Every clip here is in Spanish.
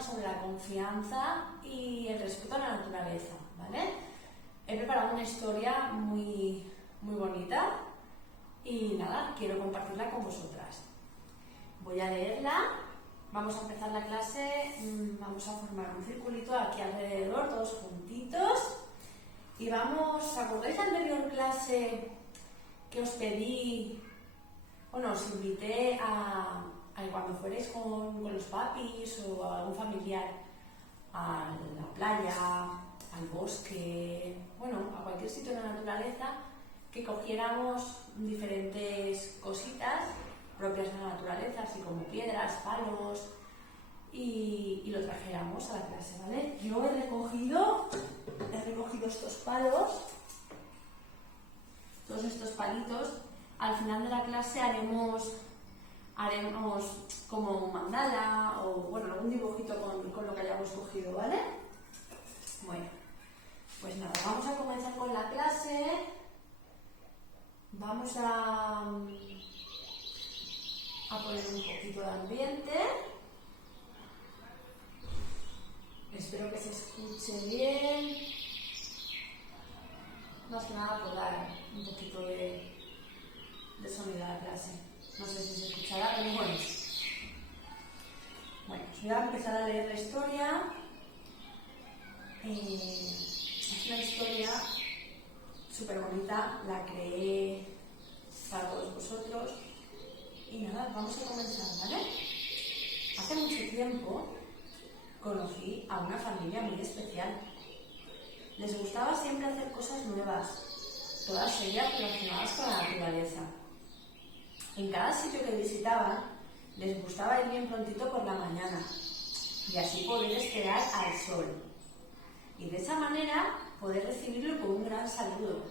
tema sobre la confianza y el respeto a la naturaleza, ¿vale? He preparado una historia muy bonita y nada, quiero compartirla con vosotras. Voy a leerla, vamos a empezar la clase, vamos a formar un circulito aquí alrededor, todos juntitos, y vamos, ¿acordáis la anterior clase que os pedí? Bueno, os invité a cuando fuerais con los papis o a algún familiar a la playa, al bosque, bueno, a cualquier sitio de la naturaleza, que cogiéramos diferentes cositas propias de la naturaleza, así como piedras, palos, y lo trajéramos a la clase, ¿vale? Yo he recogido estos palos, todos estos palitos. Al final de la clase haremos como un mandala o bueno, algún dibujito con lo que hayamos cogido, ¿vale? Bueno, pues nada, vamos a comenzar con la clase. Vamos a poner un poquito de ambiente. Espero que se escuche bien. Más que nada por dar un poquito de sonido a la clase. No sé si se escuchará, pero bueno. Bueno, os voy a empezar a leer la historia. Es una historia súper bonita, la creé para todos vosotros. Y nada, vamos a comenzar, ¿vale? Hace mucho tiempo conocí a una familia muy especial. Les gustaba siempre hacer cosas nuevas, todas ellas relacionadas con la naturaleza. En cada sitio que visitaban, les gustaba ir bien prontito por la mañana y así poder esperar al sol. Y de esa manera poder recibirlo con un gran saludo.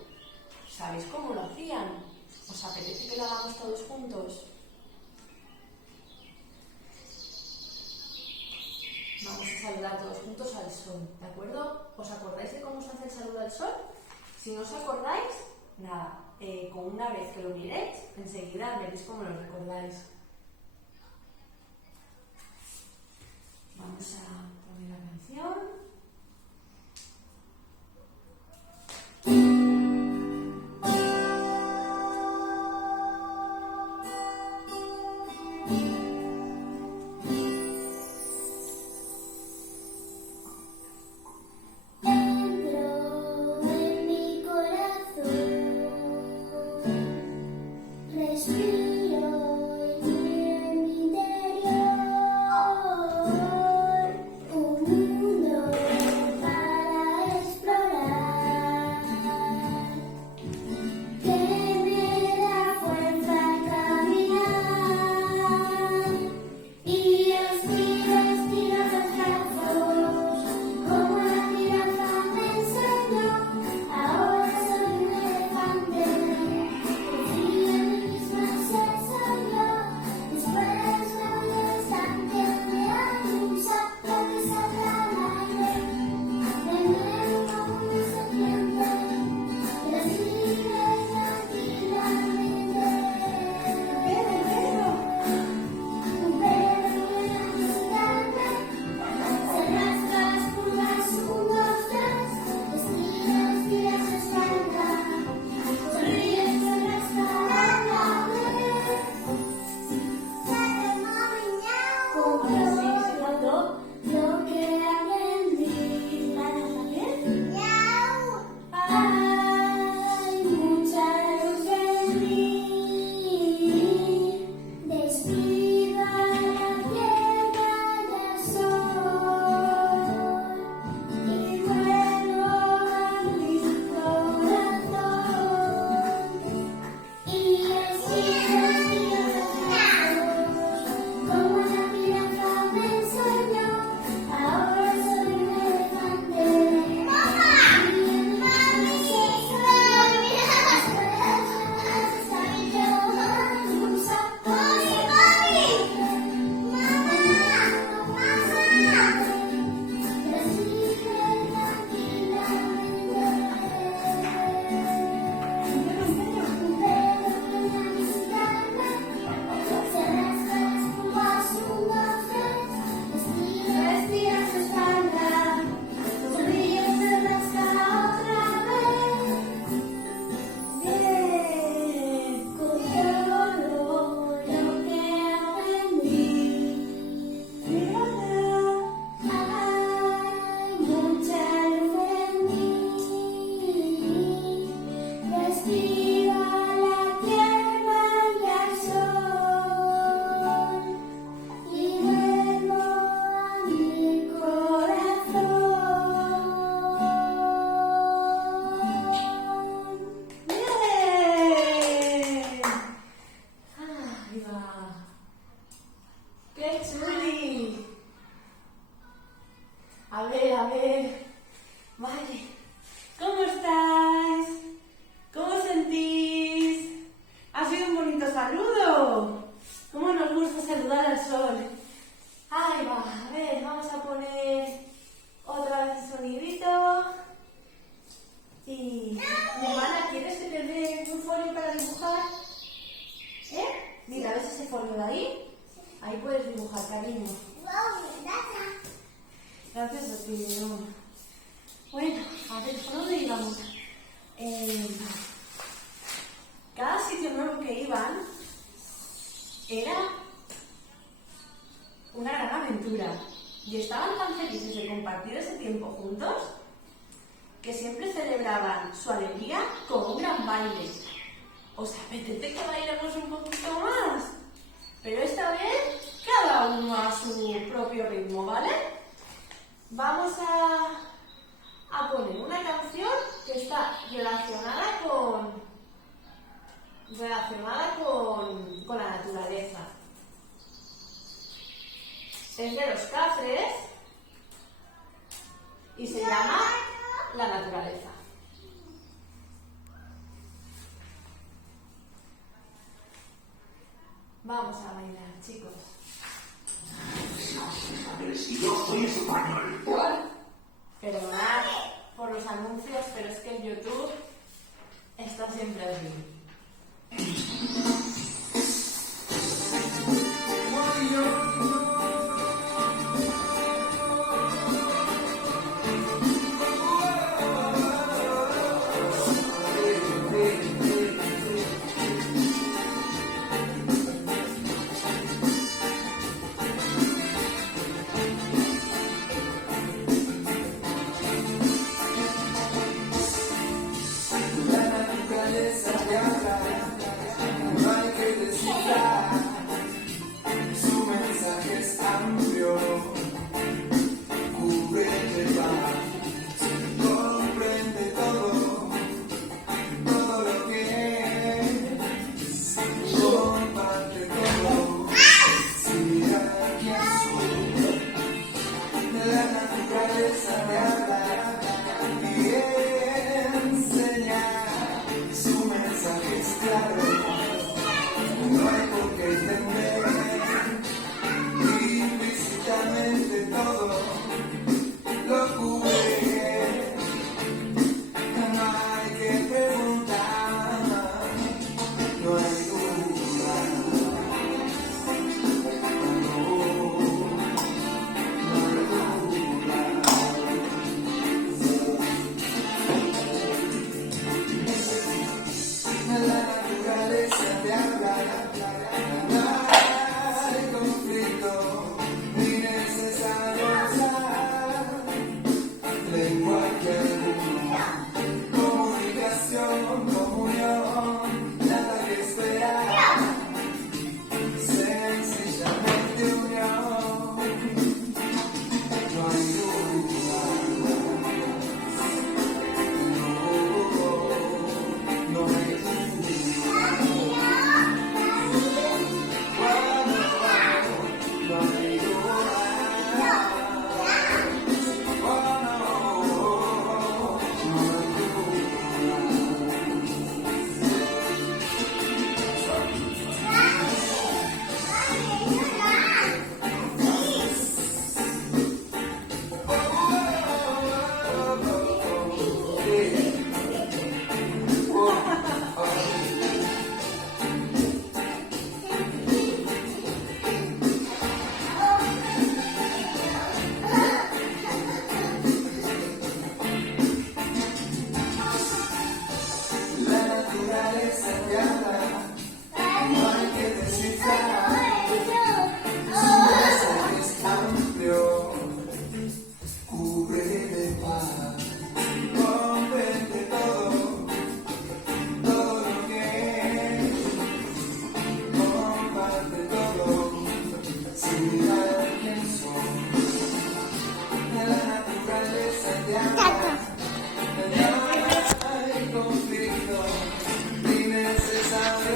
¿Sabéis cómo lo hacían? ¿Os apetece que lo hagamos todos juntos? Vamos a saludar todos juntos al sol, ¿de acuerdo? ¿Os acordáis de cómo se hace el saludo al sol? Si no os acordáis, nada, con una vez que lo miréis, enseguida veréis cómo lo recordáis. Vamos a poner la canción. Respiro y a ver. Vale. ¿Cómo estáis? ¿Cómo os sentís? ¿Ha sido un bonito saludo? ¿Cómo nos gusta saludar al sol? Ahí va. A ver, vamos a poner otra vez el sonidito. Y... mi hermana, ¿quieres que te dé un folio para dibujar? Mira, ¿ves ese folio de ahí? Ahí puedes dibujar, cariño. Gracias a ti, mi amor. Bueno, a ver, ¿por dónde íbamos? Cada sitio nuevo que iban era una gran aventura. Y estaban tan felices de compartir ese tiempo juntos que siempre celebraban su alegría con un gran baile. ¿Os apetece que bailemos un poquito más? Pero esta vez cada uno a su propio ritmo, ¿vale? Vamos a poner una canción que está relacionada con la naturaleza. Es de Los Cafres y se llama La naturaleza. Vamos a bailar, chicos. A ver si yo soy español. Perdonad por los anuncios, pero es que en YouTube está siempre así.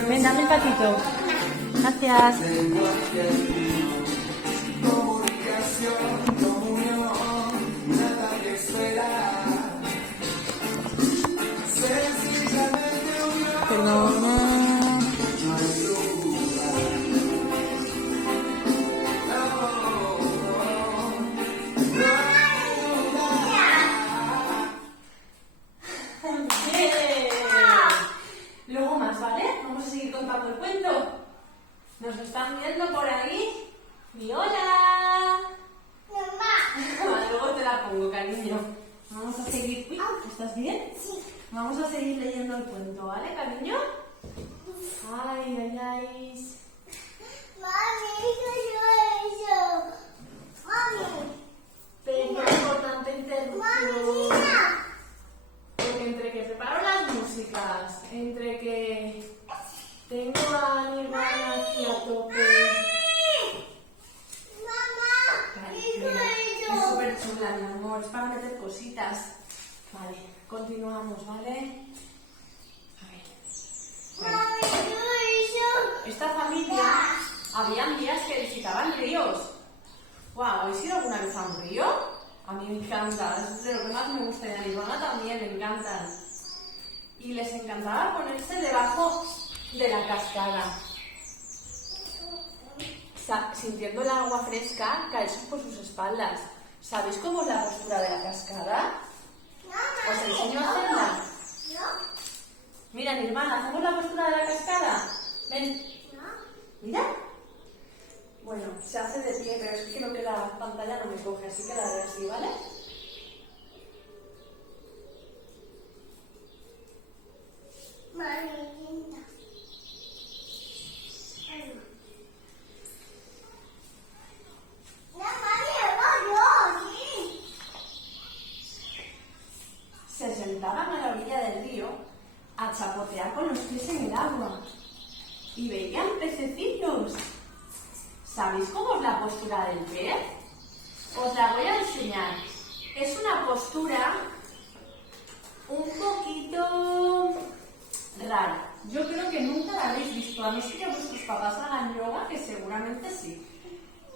Ven, dame el patito. Gracias. Comunicación, comunión, nada ¿estás bien? Sí. Vamos a seguir leyendo el cuento, ¿vale, cariño? Ay, ay, ay. Mami, ¿qué es eso? Mami. Pequeña importante interrupción. Mami, mira. Porque entre que preparo las músicas, entre que tengo a mi hermana aquí a tope. Mamá, Vale, ¿qué mira, es es eso? súper chula, mi amor, es para meter cositas. Vale, continuamos, ¿vale? A ver. Bueno, Mami, ¿qué es eso? esta familia, habían días que visitaban ríos. Wow, ¿habéis ido alguna vez a un río? A mí me encanta, es de lo que más me gusta y a mi hermana también me encantan. Y les encantaba ponerse debajo de la cascada, sintiendo el agua fresca caer por sus espaldas. ¿Sabéis cómo es la postura de la cascada? ¿Os enseño a hacerla? Mira, mi hermana, ¿hacemos la postura de la cascada? Ven, mira. Bueno, se hace de pie, pero es que creo que la pantalla no me coge, así que la haré así, ¿vale? Mami, linda. No, mami, sí. Se sentaban a la orilla del río a chapotear con los pies en el agua y veían pececillos. ¿Sabéis cómo es la postura del pez? Os la voy a enseñar. Es una postura un poquito rara. Yo creo que nunca la habéis visto, a no ser que vuestros papás hagan yoga, que seguramente sí.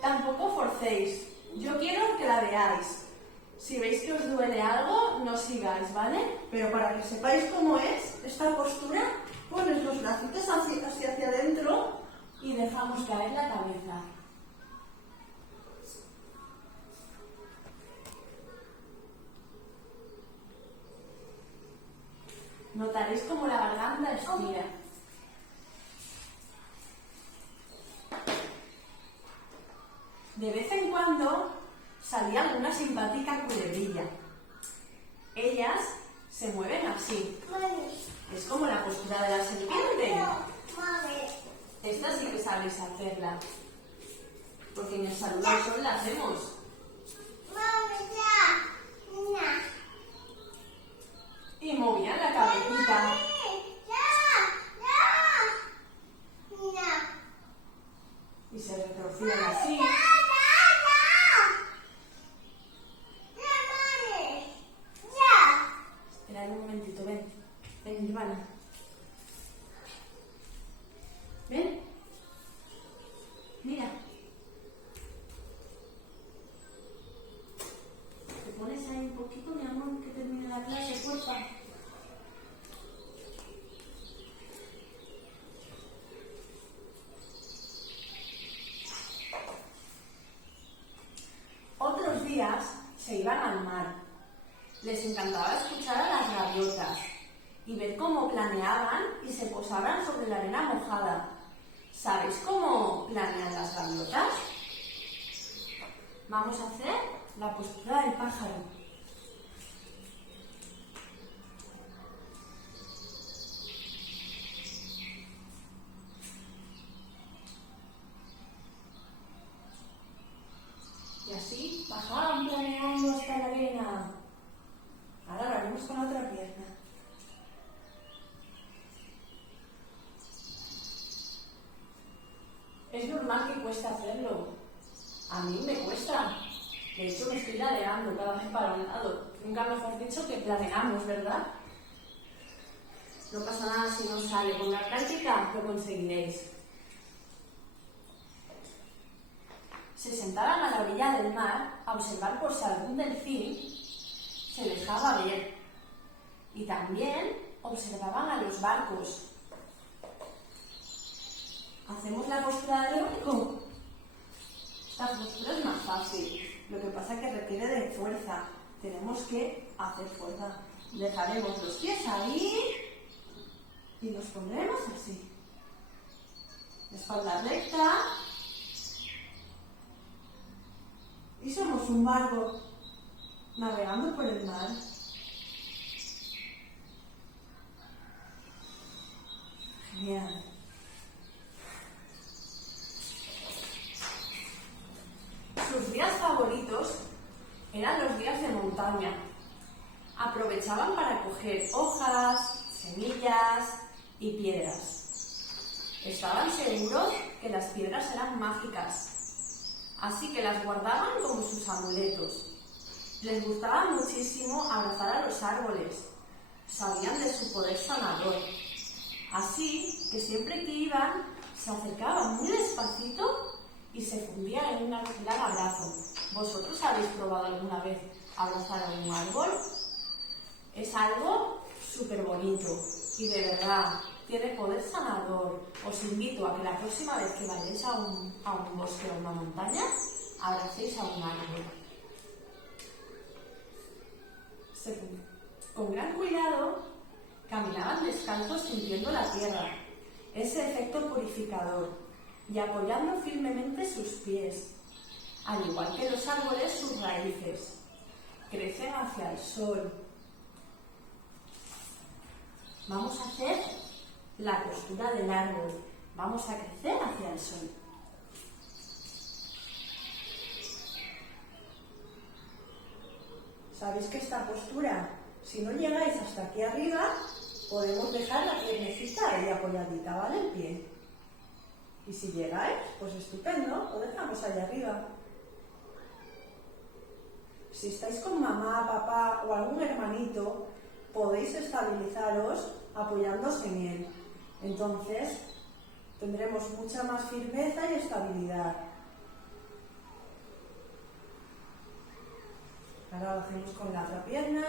Tampoco forcéis. Yo quiero que la veáis. Si veis que os duele algo, no sigáis, ¿vale? Pero para que sepáis cómo es esta postura, pones los bracitos hacia adentro y dejamos caer la cabeza. Notaréis como la garganta estira. De vez en cuando salía alguna simpática culebrilla. Ellas se mueven así. Mami. Es como la postura de la serpiente. Mami. Esta sí que sabéis hacerla. Porque en el saludo al sol la hacemos. Mami, ya. Y movían la cabecita. Y se retorcían así. Esperad un momentito, ven. Ven, Ivana. Ven. Mira. Te pones ahí un poquito, mi amor, que termine la clase, porfa. Otros días se iban al mar. Les encantaba escuchar a las gaviotas y ver cómo planeaban y se posaban sobre la arena mojada. ¿Sabéis cómo planean las gaviotas? Vamos a hacer la postura del pájaro. Y así bajaban planeando hasta la arena. Ahora lo haremos con la otra pierna. Es normal que cuesta hacerlo. A mí me cuesta. De hecho, me estoy ladeando cada vez para un lado. Nunca mejor dicho que planeamos, ¿verdad? No pasa nada si no sale. Con la práctica lo conseguiréis. Se sentaban a la orilla del mar a observar por si algún delfín se dejaba ver. Y también observaban a los barcos. ¿Hacemos la postura del orco? Esta postura es más fácil. Lo que pasa es que requiere de fuerza. Tenemos que hacer fuerza. Dejaremos los pies ahí y nos pondremos así. Espalda recta. Y somos un barco navegando por el mar. Genial. Sus días favoritos eran los días de montaña. Aprovechaban para coger hojas, semillas y piedras. Estaban seguros que las piedras eran mágicas, así que las guardaban como sus amuletos. Les gustaba muchísimo abrazar a los árboles. Sabían de su poder sanador. Así que siempre que iban, se acercaban muy despacito y se fundían en un gran abrazo. ¿Vosotros habéis probado alguna vez abrazar a un árbol? Es algo súper bonito y de verdad tiene poder sanador. Os invito a que la próxima vez que vayáis a un bosque o a una montaña, abracéis a un árbol. Con gran cuidado, caminaban descalzos sintiendo la tierra, ese efecto purificador, y apoyando firmemente sus pies. Al igual que los árboles, sus raíces crecen hacia el sol. Vamos a hacer la postura del árbol. Vamos a crecer hacia el sol. ¿Sabéis que esta postura, si no llegáis hasta aquí arriba, podemos dejar la piernecita ahí apoyadita, ¿vale? El pie. Y si llegáis, pues estupendo, lo dejamos ahí arriba. Si estáis con mamá, papá o algún hermanito, podéis estabilizaros apoyándose en él. Entonces, tendremos mucha más firmeza y estabilidad. Ahora lo hacemos con la otra pierna.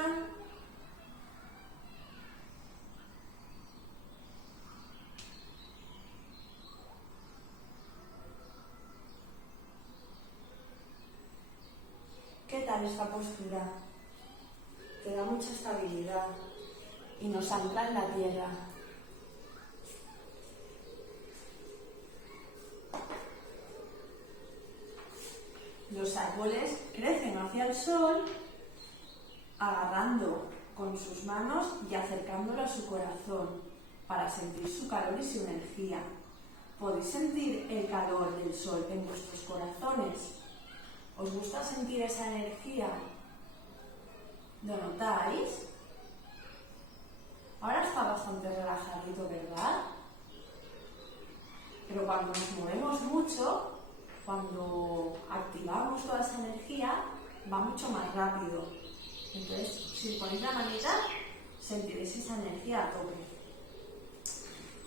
¿Qué tal esta postura? Te da mucha estabilidad y nos ancla en la tierra. Los árboles crecen hacia el sol, agarrando con sus manos y acercándolo a su corazón para sentir su calor y su energía. ¿Podéis sentir el calor del sol en vuestros corazones? ¿Os gusta sentir esa energía? ¿Lo notáis? Ahora está bastante relajadito, ¿verdad? Pero cuando nos movemos mucho, cuando activamos toda esa energía, va mucho más rápido. Entonces, si ponéis la manita, sentiréis esa energía a tope.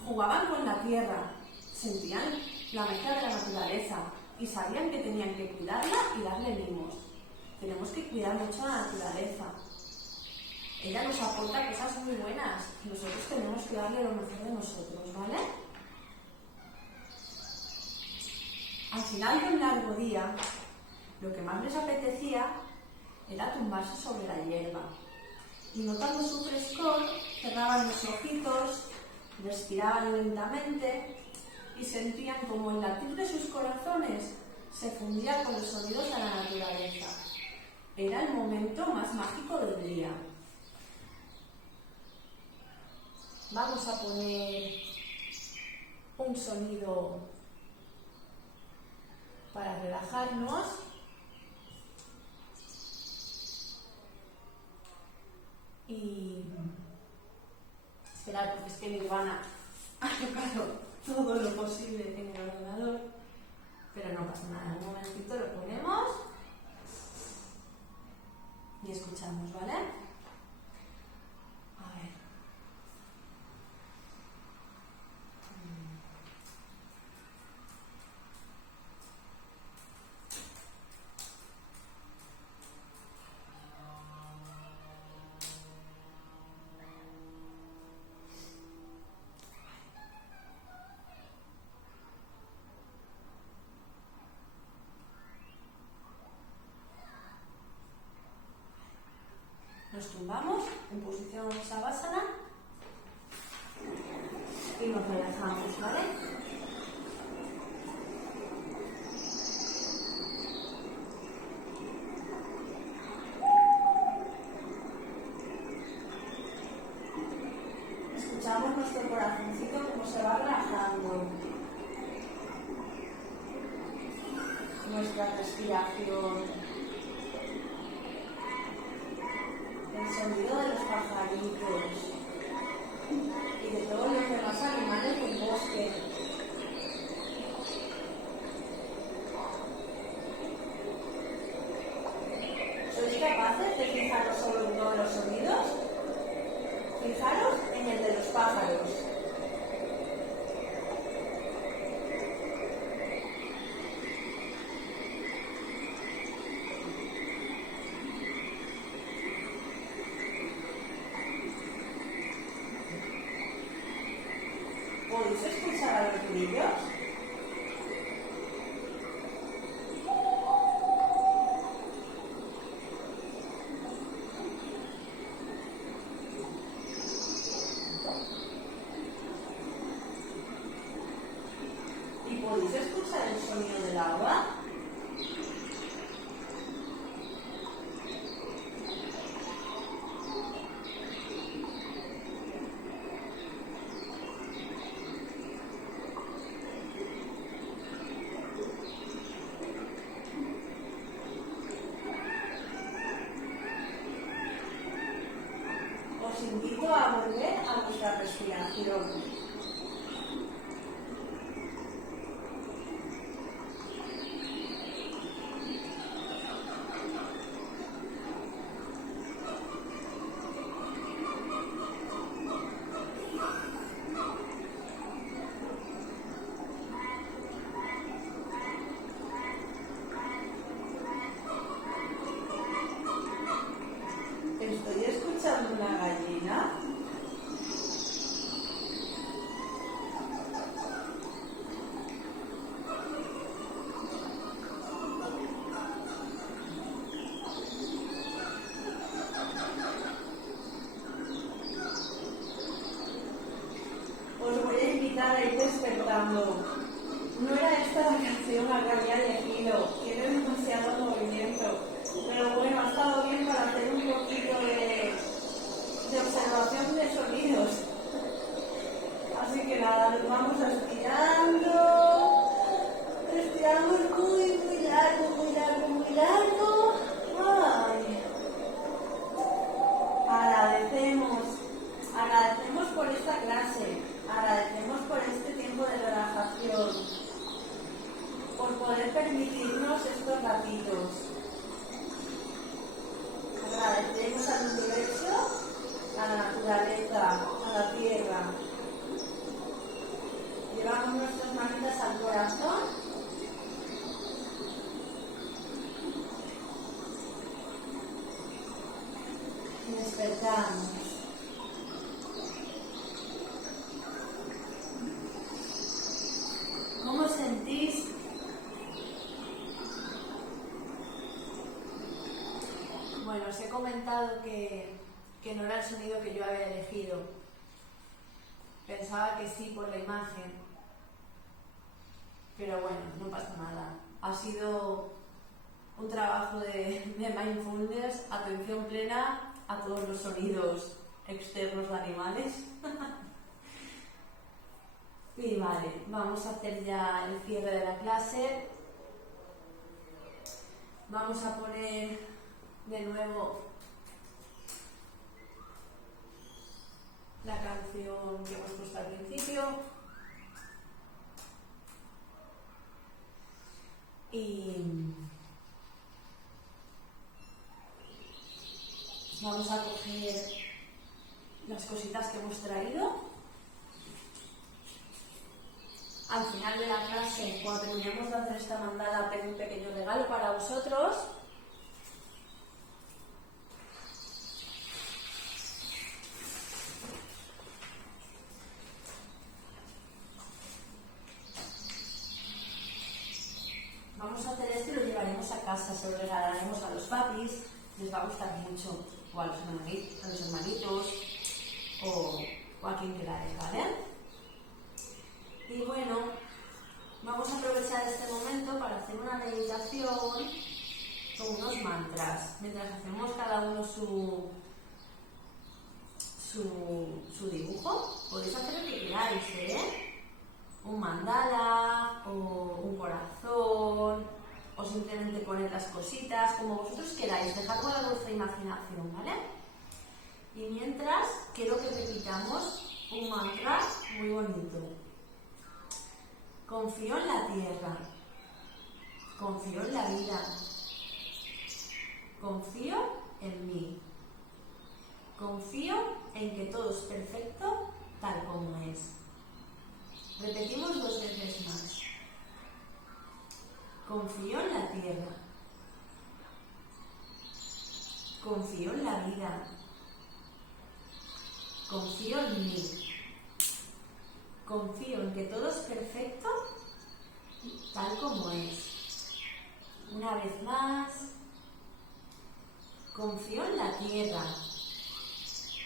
Jugaban con la tierra, sentían la magia de la naturaleza y sabían que tenían que cuidarla y darle mimos. Tenemos que cuidar mucho a la naturaleza. Ella nos aporta cosas muy buenas y nosotros tenemos que darle lo mejor de nosotros, ¿vale? Al final de un largo día, lo que más les apetecía era tumbarse sobre la hierba. Y notando su frescor, cerraban los ojitos, respiraban lentamente y sentían como el latir de sus corazones se fundía con los sonidos de la naturaleza. Era el momento más mágico del día. Vamos a poner un sonido para relajarnos. Y esperar, porque es que mi Ivana ha tocado todo lo posible en el ordenador, pero no pasa nada. Un momentito lo ponemos y escuchamos, ¿vale? A ver. Nos tumbamos en posición Savasana y nos relajamos, ¿vale? Escuchamos nuestro corazoncito como se va respiración, el sonido de los pajaritos y de todos los demás animales del bosque. ¿Sois capaces de fijaros solo en todos los sonidos? Fijaros en el de los pájaros. ¿Podéis escuchar a los grillos? ¿Y podéis escuchar el sonido del agua? Os invito a volver a vuestra respiración. ¿Estoy escuchando una gallina? Os voy a invitar a ir despertando. No era esta la canción la que había elegido, tiene demasiado movimiento, pero bueno, ha estado bien para hacer un poquito de observación de sonidos. Así que nada, nos vamos estirando. Estiramos muy largo, muy largo, muy largo. Ay. Agradecemos por esta clase, agradecemos por este tiempo de relajación, por poder permitirnos estos ratitos. Agradecemos al universo, a la naturaleza, a la tierra. Llevamos nuestras manitas al corazón y despertamos. ¿Cómo os sentís? Bueno, os he comentado que no era el sonido que yo había elegido. Pensaba que sí por la imagen. Pero bueno, no pasa nada. Ha sido un trabajo de mindfulness, atención plena a todos los sonidos externos de animales. Y vale, vamos a hacer ya el cierre de la clase. Vamos a poner de nuevo la canción que hemos puesto al principio. Y vamos a coger las cositas que hemos traído. Al final de la clase, cuando terminemos de hacer esta mandala, tengo un pequeño regalo para vosotros. Vamos a hacer esto y lo llevaremos a casa, se lo regalaremos a los papis, les va a gustar mucho, o a los hermanitos, o a quien queráis, ¿vale? Y bueno, vamos a aprovechar este momento para hacer una meditación con unos mantras, mientras hacemos cada uno su dibujo. Podéis hacer lo que queráis, ¿eh? Un mandala o un corazón o simplemente poner las cositas, como vosotros queráis, dejadlo a vuestra imaginación, ¿vale? Y mientras, quiero que repitamos un mantra muy bonito. Confío en la tierra, confío en la vida, confío en mí, confío en que todo es perfecto tal como es. Repetimos 2 veces más. Confío en la tierra, confío en la vida, confío en mí, confío en que todo es perfecto tal como es. Una vez más, confío en la tierra,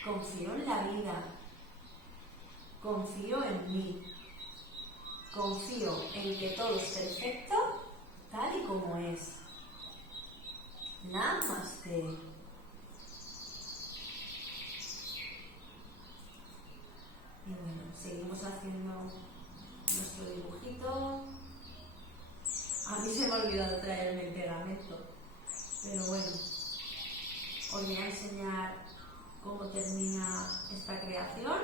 confío en la vida, confío en mí, confío en que todo es perfecto tal y como es. Namaste. Y bueno, seguimos haciendo nuestro dibujito. A mí se me ha olvidado traerme el pegamento, pero bueno, os voy a enseñar cómo termina esta creación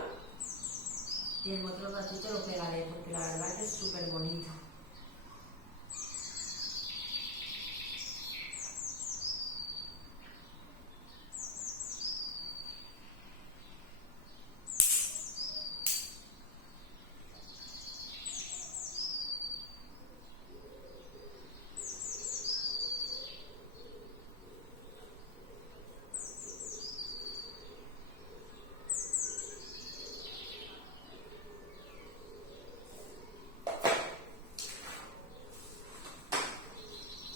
y en otro ratito lo pegaré porque la verdad que es súper bonito.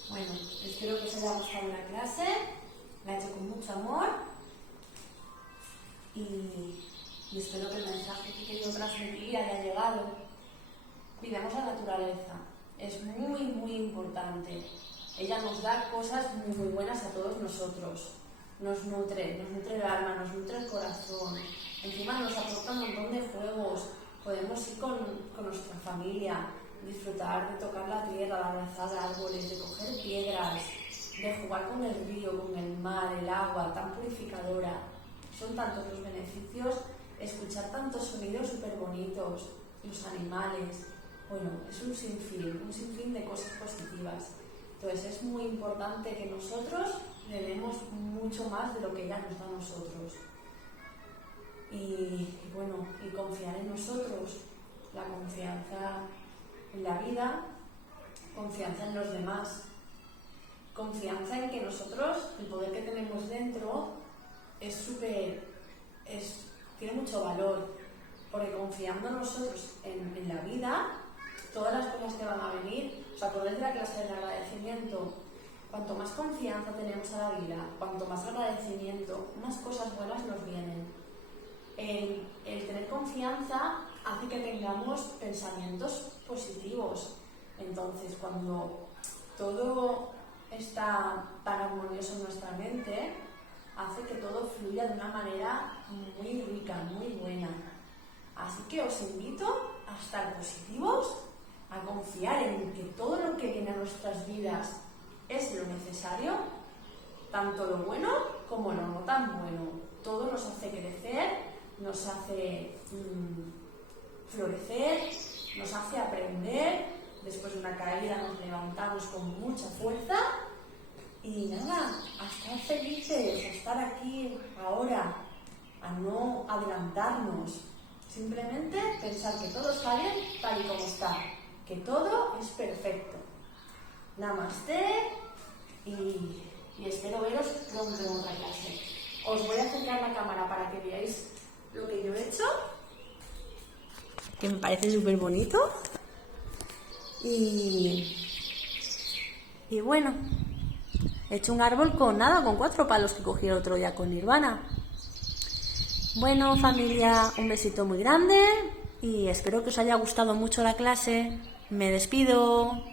Bueno, espero que os haya gustado la clase, la he hecho con mucho amor y espero que el mensaje que yo transmití haya llegado. Cuidemos la naturaleza, es muy muy importante. Ella nos da cosas muy buenas a todos nosotros, nos nutre el alma, nos nutre el corazón, encima nos aporta un montón de juegos, podemos ir con nuestra familia, disfrutar de tocar la tierra, de abrazar árboles, de coger piedras, de jugar con el río, con el mar, el agua, tan purificadora. Son tantos los beneficios, escuchar tantos sonidos súper bonitos, los animales. Bueno, es un sinfín de cosas positivas. Entonces es muy importante que nosotros le demos mucho más de lo que ella nos da a nosotros. Y bueno, y confiar en nosotros, la confianza en la vida, confianza en los demás, confianza en que nosotros, el poder que tenemos dentro tiene mucho valor, porque confiando nosotros en la vida, todas las cosas que van a venir, ¿os acordáis de la clase del agradecimiento? Cuanto más confianza tenemos a la vida, cuanto más agradecimiento, más cosas buenas nos vienen. El tener confianza hace que tengamos pensamientos positivos. Entonces, cuando todo está tan armonioso en nuestra mente, hace que todo fluya de una manera muy rica, muy buena. Así que os invito a estar positivos, a confiar en que todo lo que viene a nuestras vidas es lo necesario, tanto lo bueno como lo no tan bueno. Todo nos hace crecer, nos hace florecer, nos hace aprender. Después de una caída nos levantamos con mucha fuerza y nada, a estar felices, a estar aquí ahora, a no adelantarnos, simplemente pensar que todo está bien tal y como está, que todo es perfecto. Namaste y espero veros pronto en otra clase. Os voy a acercar la cámara para que veáis lo que yo he hecho, que me parece súper bonito. Y bueno, he hecho un árbol con 4 palos que cogí el otro día con Nirvana. Bueno, familia, un besito muy grande y espero que os haya gustado mucho la clase. Me despido.